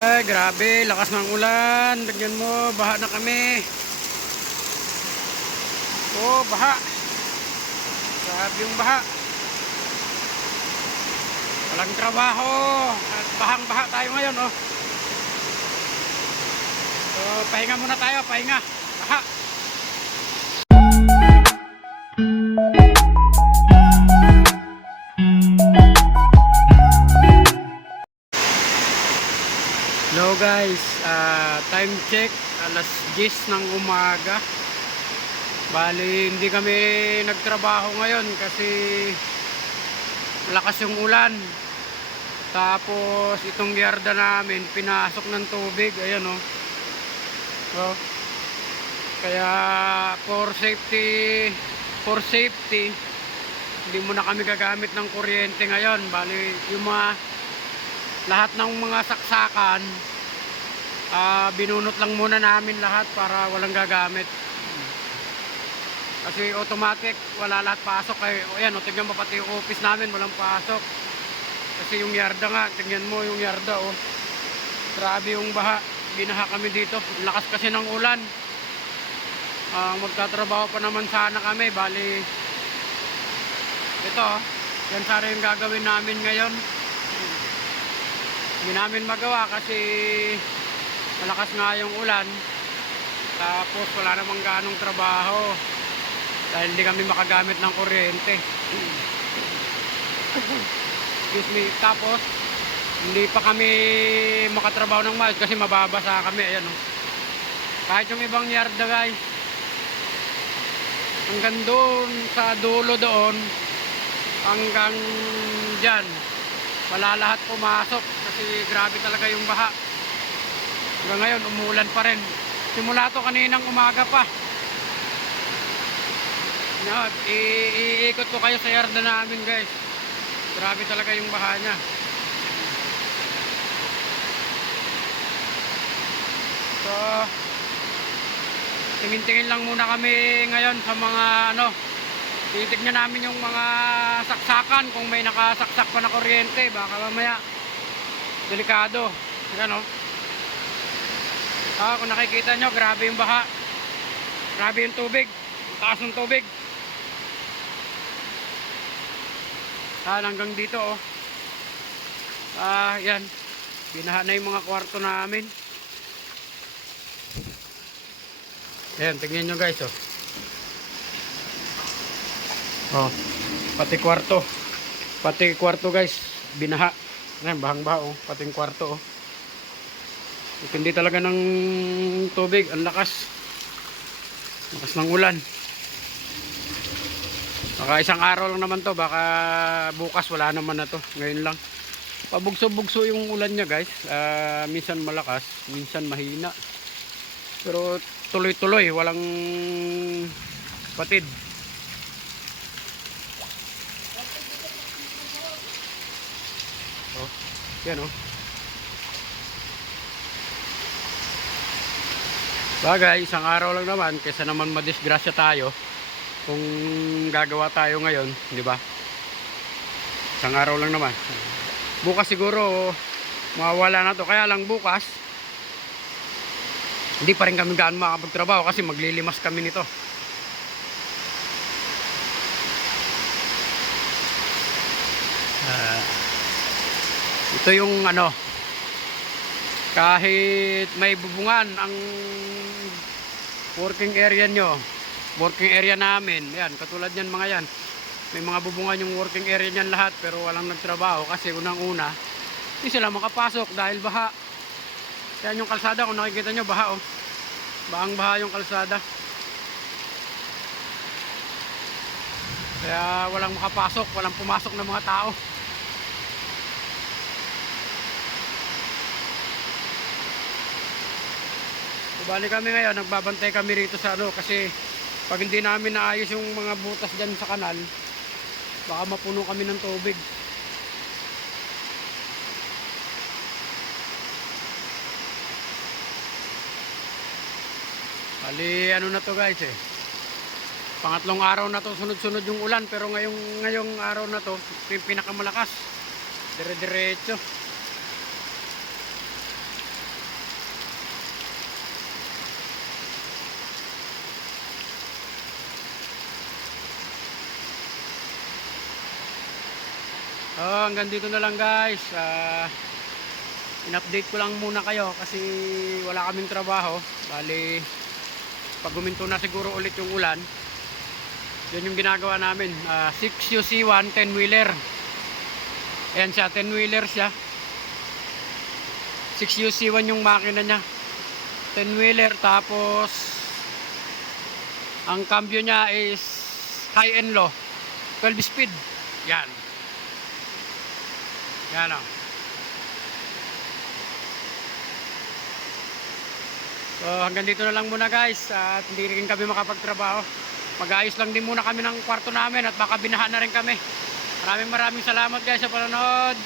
Ay, grabe, lakas ng ulan. Tignan mo, baha na kami. Oh, baha. Grabe yung baha. Walang trabaho. At bahang-baha tayo ngayon, oh. So, pahinga muna tayo, pahinga. Guys, Ah, time check alas 10 ng umaga. Bali, hindi kami nagtrabaho ngayon kasi malakas yung ulan. Tapos itong yarda namin pinasok ng tubig, ayan oh. Oh. Kaya for safety, for safety, hindi muna kami gagamit ng kuryente ngayon. Bali, yung mga lahat ng mga saksakan ah binunot lang muna namin lahat para walang gagamit. Kasi automatic wala lahat pasok. Kay ayan o tignan mo pati yung office namin walang pasok. Kasi yung yarda nga tignan mo yung yarda oh. Grabe yung baha. Binaha kami dito. Lakas kasi ng ulan. Ah, magtatrabaho pa naman sana kami bali. Ito oh, yan sana yung gagawin namin ngayon. Hindi namin magawa kasi malakas nga yung ulan. Tapos wala namang ganong trabaho. Dahil hindi kami makagamit ng kuryente. Excuse me. Tapos hindi pa kami makatrabaho ng maayos kasi mababasa kami. Ayan o kahit yung ibang yarda guys. Hanggang doon sa dulo doon hanggang dyan wala lahat pumasok. Kasi grabe talaga yung baha hanggang ngayon umulan pa rin simula to kaninang umaga pa no, i- iikot ko kayo sa yarda namin guys grabe talaga yung baha nya so tingin-tingin lang muna kami ngayon sa mga ano titignan namin yung mga saksakan kung may nakasaksak pa na kuryente baka mamaya delikado yan o ah, kung nakikita nyo grabe yung baha. Grabe yung tubig. Ang taas ng tubig. Ah, hanggang dito oh. Ah, yan. Binaha na yung mga kwarto namin. Yan tignan nyo guys oh. Oh, pati kwarto. Pati kwarto guys, binaha. Ayan, bahang baha oh, pati kwarto oh. Hindi talaga ng tubig, ang lakas. Lakas ng ulan. Baka isang araw lang naman to, baka bukas wala naman na to. Ngayon lang. Pabugso-bugso yung ulan niya guys. Ah, minsan malakas, minsan mahina. Pero tuloy-tuloy, walang patid. Yan o. Bagay, isang araw lang naman kaysa naman madisgrasya tayo kung gagawa tayo ngayon, di ba? Isang araw lang naman. Bukas siguro mawawala na to. Kaya lang bukas hindi pa rin kami gaan makapagtrabaho kasi maglilimas kami nito. Ah ito yung ano kahit may bubungan ang working area nyo working area namin yan katulad yan mga yan. May mga bubungan yung working area nyan lahat pero walang nagtrabaho kasi unang una hindi sila makapasok dahil baha. Yan yung kalsada kung nakikita nyo baha oh. Bahang baha yung kalsada. Kaya walang makapasok walang pumasok ng mga tao Bali kami ngayon, nagbabantay kami rito sa ano kasi pag hindi namin naayos yung mga butas dyan sa kanal, baka mapuno kami ng tubig. Bali, ano na to guys eh. Pangatlong araw na to, sunod-sunod yung ulan pero ngayong ngayong araw na to, yung pinakamalakas. Dire-diretso. Oh, hanggang dito na lang guys. Ah, in-update ko lang muna kayo kasi wala kaming trabaho. Bali, pag guminto na siguro ulit yung ulan, yun yung ginagawa namin. Ah, 6UC1, 10-wheeler. Ayan siya, 10-wheeler siya. 6UC1 yung makina niya. 10-wheeler tapos ang cambio niya is high and low. 12 speed. Yan. Yan o. So hanggang dito na lang muna guys at hindi rin kami makapagtrabaho. Mag-ayos lang din muna kami ng kwarto namin at baka binahan na rin kami. Maraming maraming salamat guys sa panonood.